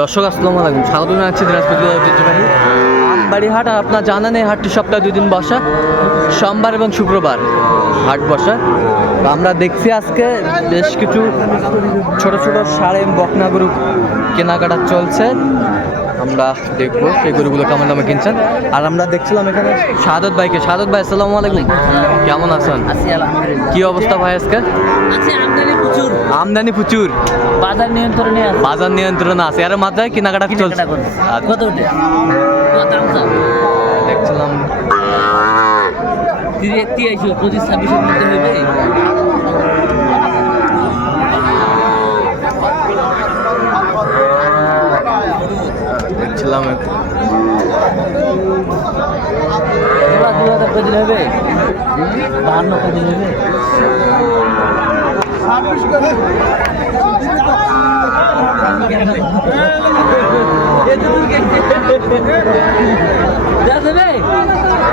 দর্শক, আসসালামু আলাইকুম। স্বাগত জানাচ্ছি দিনাজপুর জেলার ঐতিহ্যবাহী আমবাড়ি হাট আর আপনার জানেন এই হাটটি সপ্তাহে দুই দিন বসা, সোমবার এবং শুক্রবার হাট বসা। আমরা দেখছি আজকে বেশ কিছু ছোট ছোট সাড়ে বকনা গরু কেনাকাটা চলছে। আমরা দেখব সেই গরুগুলো কেমন দামে কিনছেন। আর আমরা দেখছিলাম এখানে সাদত ভাইকে। সাদত ভাই আসসালামু আলাইকুম। কেমন আছেন? কি অবস্থা ভাই আজকে? আমদানি প্রচুর। বাজার নিয়ন্ত্রণে বাজার নিয়ন্ত্রণ আছে। আর মাথায় কেনাকাটা চলছে। আচ্ছা। কত উঠে? দেখছিলাম। পঁচিশ ছাব্বিশের মধ্যে হইবে দেখছিলাম একটু। তোরা দু হাজার কেজি হবে বাহান্ন কেজি হবে যা দেবে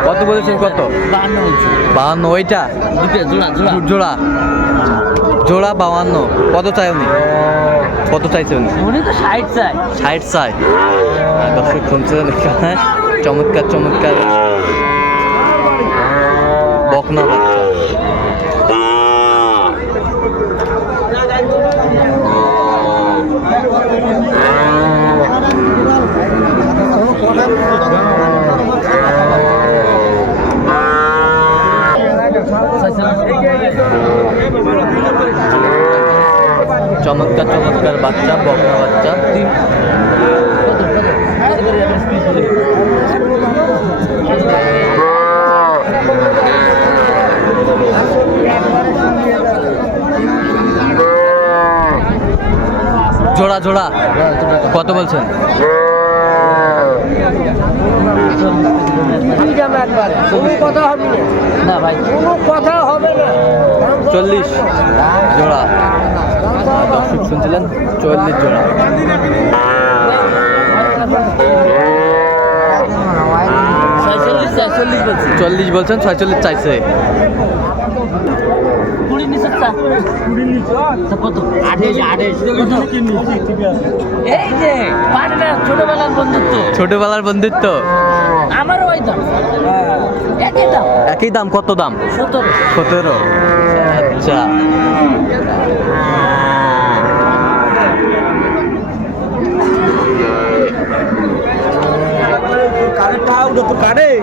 কত বলেছেন কত? বাহান্ন ওইটা? জোড়া। জোড়া। জোড়া বাওয়ান্ন কত চাই উনি? কত চাইছে উনি? উনি তো ষাট চাই ষাট চাই দর্শক শুনছেন এখানে। চমৎকার চমৎকার। বকনা বাচ্চা চমৎকার চমৎকার বাচ্চা বকনা বাচ্চা। জোড়া জোড়া। কত বলছেন? না ভাই। চল্লিশ। জোড়া। শুনছিলেন চল্লিশ জোড়া চল্লিশ বলছেন, ছয়চল্লিশ চাইছে। ছোটবেলার বন্ধুত্ব। আমারও ওই দাম একই দাম, কত দাম? সতেরো সতেরো। আচ্ছা।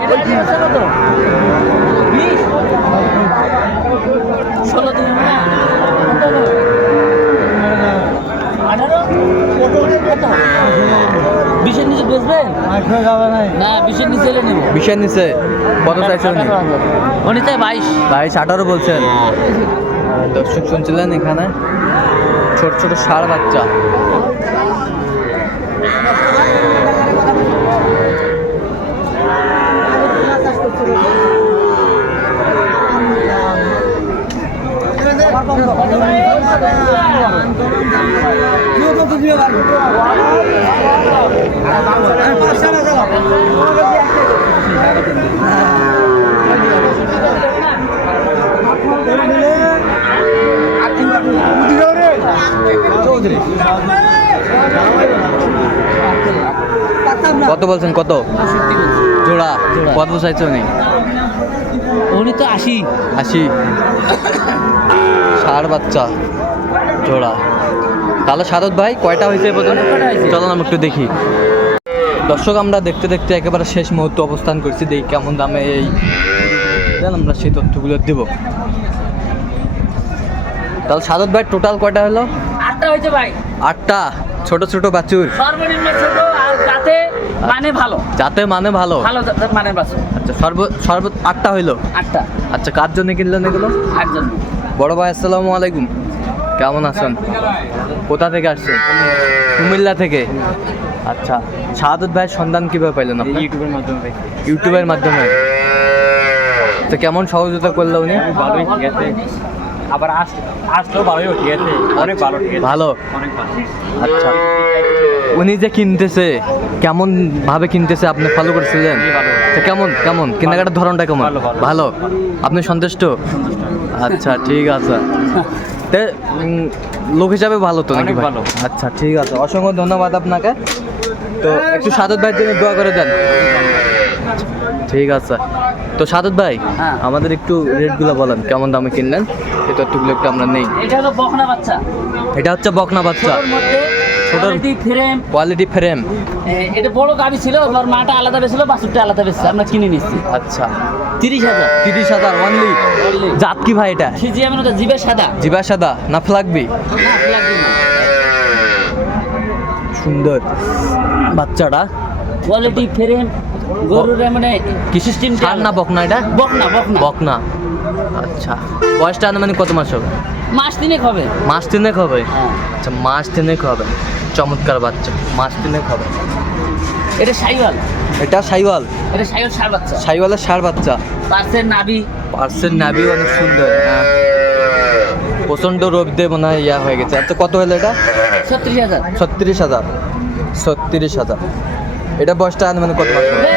এটা কি আছে কত বিশ ষোলো দিন না? আঠারো? কত? বিশের নিচে বেচবেন না বিশের নিচে এলে নেব। বিশের নিচে? কত উনি উনি? চাই বাইশ। বাইশ আঠারো বলছেন। দর্শক শুনছিলেন এখানে? ছোট ছোট ষাঁড় বাচ্চা। কত বলছেন কত? জোড়া। কত চাইছে উনি? উনি তো আশি। আশি। ষাঁড় বাচ্চা জোড়া। তাহলে সাদত ভাই কয়টা হয়েছে পর্যন্ত? চলো আমরা একটু দেখি। দর্শক আমরা দেখতে দেখতে একেবারে শেষ মুহূর্তে অবস্থান করছি। দেখি কেমন দামে এই আমরা সেই তথ্যগুলো দেব। তাহলে সাদত ভাই টোটাল কয়টা হলো? আটটা হয়েছে ভাই। আটটা। ছোট ছোট বাছুর। সর্বনিম্ন ছোট যাতে মানে ভালো। যাতে মানে ভালো? ভালো মানে আচ্ছা সর্ব সর্ব আটটা হইল? আটটা। আচ্ছা কার জন্য কিনলেন এগুলো? আটজন। বড় ভাই আসসালামু আলাইকুম। কেমন আছেন? কোথা থেকে আসছেন? কুমিল্লা থেকে। আচ্ছা শাহাদত ভাইয়ের সন্ধান কীভাবে পাইলেন আপনি? ইউটিউবের মাধ্যমে ইউটিউবের মাধ্যমে। তো কেমন সহযোগিতা করল উনি? ভালোই ঠিক আছে আবার আস আসলেও ভালোই ঠিক আছে? অনেক ভালো ঠিক আছে? ভালো? অনেক ভালো। আচ্ছা। উনি যে কিনতেছে কেমন ভাবে কিনতেছে আপনি ফলো করছিলেন। কেমন কেমন? কেনাকাটার ধরনটা কেমন? ভালো, ভালো। ভালো? আপনি সন্তুষ্ট? আচ্ছা ঠিক আছে। তে, লোক হিসাবে ভালো তো নাকি ভালো। আচ্ছা ঠিক আছে। অসংখ্য ধন্যবাদ আপনাকে। তো একটু সাদত ভাইয়ের জন্য দোয়া করে দেন। ঠিক আছে। তো সাদত ভাই হ্যাঁ। আমাদের একটু রেটগুলো বলেন কেমন দামে কিনলেন? এই তথ্যগুলো একটু আমরা নেই। এটা হলো বকনা বাচ্চা। এটা হচ্ছে বকনা বাচ্চা। ছোট ফ্রেম কোয়ালিটি ফ্রেম এটা বড় গাবি ছিল ওর মাটা আলাদা বেছিল বাছুরটা আলাদা বেছিল আমরা কিনে নিচ্ছি। আচ্ছা। তিরিশ হাজার। তিরিশ হাজার অনলি। জাত কি ভাই এটা? ওটা জিবে সাদা। জিবা সাদা না ফ্লাগবি লাগবে সুন্দর। বাচ্চাটা। কোয়ালিটি ফ্রেম গরুর মানে কি সিস্টেম সার না বকনা এটা? বকনা বকনা। বকনা। আচ্ছা। বয়সটা আনুমানিক কত মাস হবে? মাস তিনেক হবে। মাস তিনেক হবে? হ্যাঁ। আচ্ছা মাস তিনেক হবে। চমৎকার বাচ্চা। মাস তিনেক হবে। এটা সাইওয়াল। এটা সাইওয়াল? এটা সাইওয়াল সার বাচ্চা। সাইওয়ালের সার বাচ্চা। পার্সের নাবি পার্সের নাবি অনেক সুন্দর হ্যাঁ। প্রচণ্ড রোদে মনে হয় ইয়া হয়ে গেছে। আচ্ছা কত হলো এটা? ছত্রিশ হাজার। ছত্রিশ হাজার। ছত্রিশ হাজার। এটা বয়সটা আনুমানিক কত মাস হবে?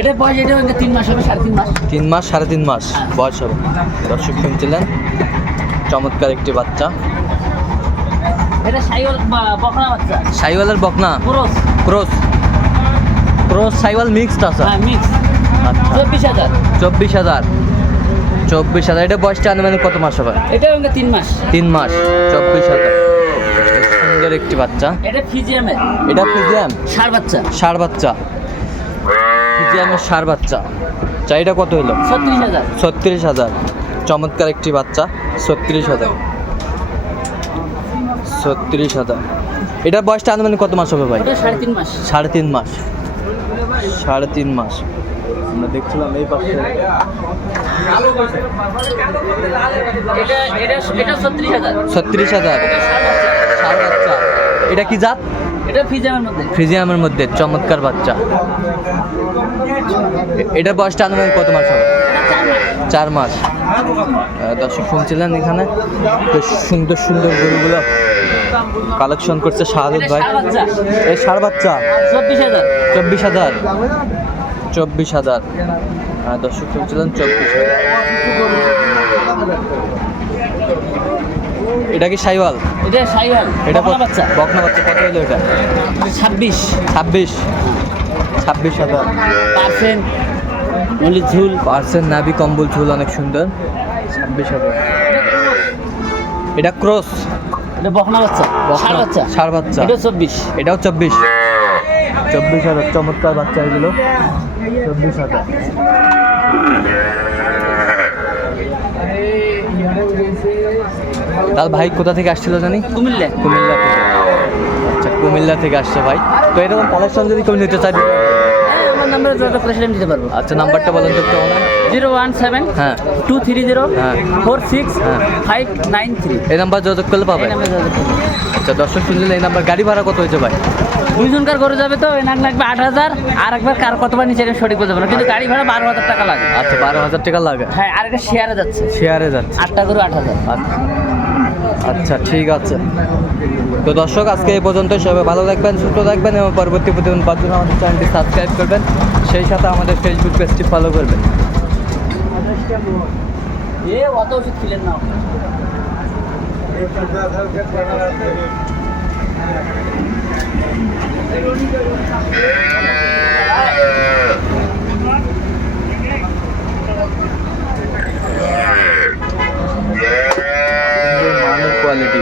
এটা বয়স এটা তিন মাস হবে সাড়ে তিন মাস। তিন মাস সাড়ে তিন মাস বয়স হবে। দর্শক শুনছিলেন? চমৎকার একটি বাচ্চা। এটা সাইওয়াল বকনা বাচ্চা। সাইওয়ালের বকনা? Cross. Cross. Cross Sahiwal mixed আছে? হ্যাঁ মিক্স আচ্ছা। চব্বিশ হাজার। চব্বিশ হাজার। চব্বিশ হাজার। এটা বয়সটা আনুমানিক কত মাস হবে? এটা তিন মাস। তিন মাস চব্বিশ হাজার। সুন্দর একটি বাচ্চা। এটা ফিজিয়ামের। এটা ফিজিয়াম? সার বাচ্চা। সার বাচ্চা। ফিজিয়ামের সার বাচ্চা। চাহিদা কত হলো? ছত্রিশ হাজার। ছত্রিশ হাজার। চমৎকার একটি বাচ্চা। ছত্রিশ হাজার। ছত্রিশ হাজার। এটার বয়সটা আনুমানিক কত মাস হবে ভাই? সাড়ে তিন মাস। সাড়ে তিন মাস। সাড়ে তিন মাস। আমরা দেখছিলাম এই পাশে। ছত্রিশ হাজার। এটা সার সার কি জাত? এটা ফিজিয়ামের মধ্যে। ফ্রিজিয়ামের মধ্যে চমৎকার বাচ্চা। এটার বয়সটা আনুমানিক কত মাস হবে? চার মাস। দর্শক শুনছিলেন এখানে? বেশ সুন্দর সুন্দর গরুগুলো কালেকশন করছে শাহাদুত এটা ভাই। এই ষাড় বাচ্চা? চব্বিশ হাজার। চব্বিশ হাজার। চব্বিশ হাজার। দর্শক শুনছিলেন চব্বিশ হাজার। এটা কি সাইওয়াল? এটা সাইওয়াল এটা বকনা বাচ্চা। বকনা বাচ্চা কত হলো এটা? ছাব্বিশ। ছাব্বিশ? ছাব্বিশ হাজার। পার্সেন্ট নলি ঝুল। পার্সেন্ট নাবি কম্বল ঝুল অনেক সুন্দর। ছাব্বিশ হাজার। এটা ক্রস। এটা বকনা বাচ্চা সার বাচ্চা। সার বাচ্চা। এটা চব্বিশ। এটাও চব্বিশ। চব্বিশ হাজার চমৎকার বাচ্চা এগুলো। চব্বিশ হাজার। তার ভাই কোথা থেকে আসছিল জানি? কুমিল্লা। কুমিল্লা থেকে। আচ্ছা কুমিল্লা থেকে আসছে ভাই। তো এরকম কালেকশন যদি কেউ নিতে চাই হ্যাঁ, আমার নাম্বারে যোগাযোগ করে সেটা পারব। আচ্ছা নাম্বারটা বলেন তো আমায়। জিরো ওয়ান সেভেন হ্যাঁ। টু থ্রি জিরো হ্যাঁ। ফোর সিক্স হ্যাঁ। Five nine three. এই নাম্বার যোগাযোগ করলে পাবেন। আচ্ছা দর্শক শুনলেন এই নাম্বার গাড়ি ভাড়া কত হয়েছে ভাই? দুইজনকার গরু যাবে তো এনাক লাগবে আট হাজার আর একবার কার কতবার নিচে সঠিক বলতে পারব কিন্তু গাড়ি ভাড়া বারো হাজার টাকা লাগে। আচ্ছা বারো হাজার টাকা লাগে। হ্যাঁ আর এটা শেয়ারে যাচ্ছে। শেয়ারে যাচ্ছে। আটটা করে আট হাজার। আচ্ছা ঠিক আছে। তো দর্শক আজকে এই পর্যন্ত সবাই ভালো থাকবেন সুস্থ থাকবেন এবং পরবর্তী প্রতিদিন পাওয়ার জন্য আমাদের চ্যানেলটি সাবস্ক্রাইব করবেন। সেই সাথে আমাদের ফেসবুক পেজটি ফলো করবেন। এ অত ওষুধ না। মানের কোয়ালিটি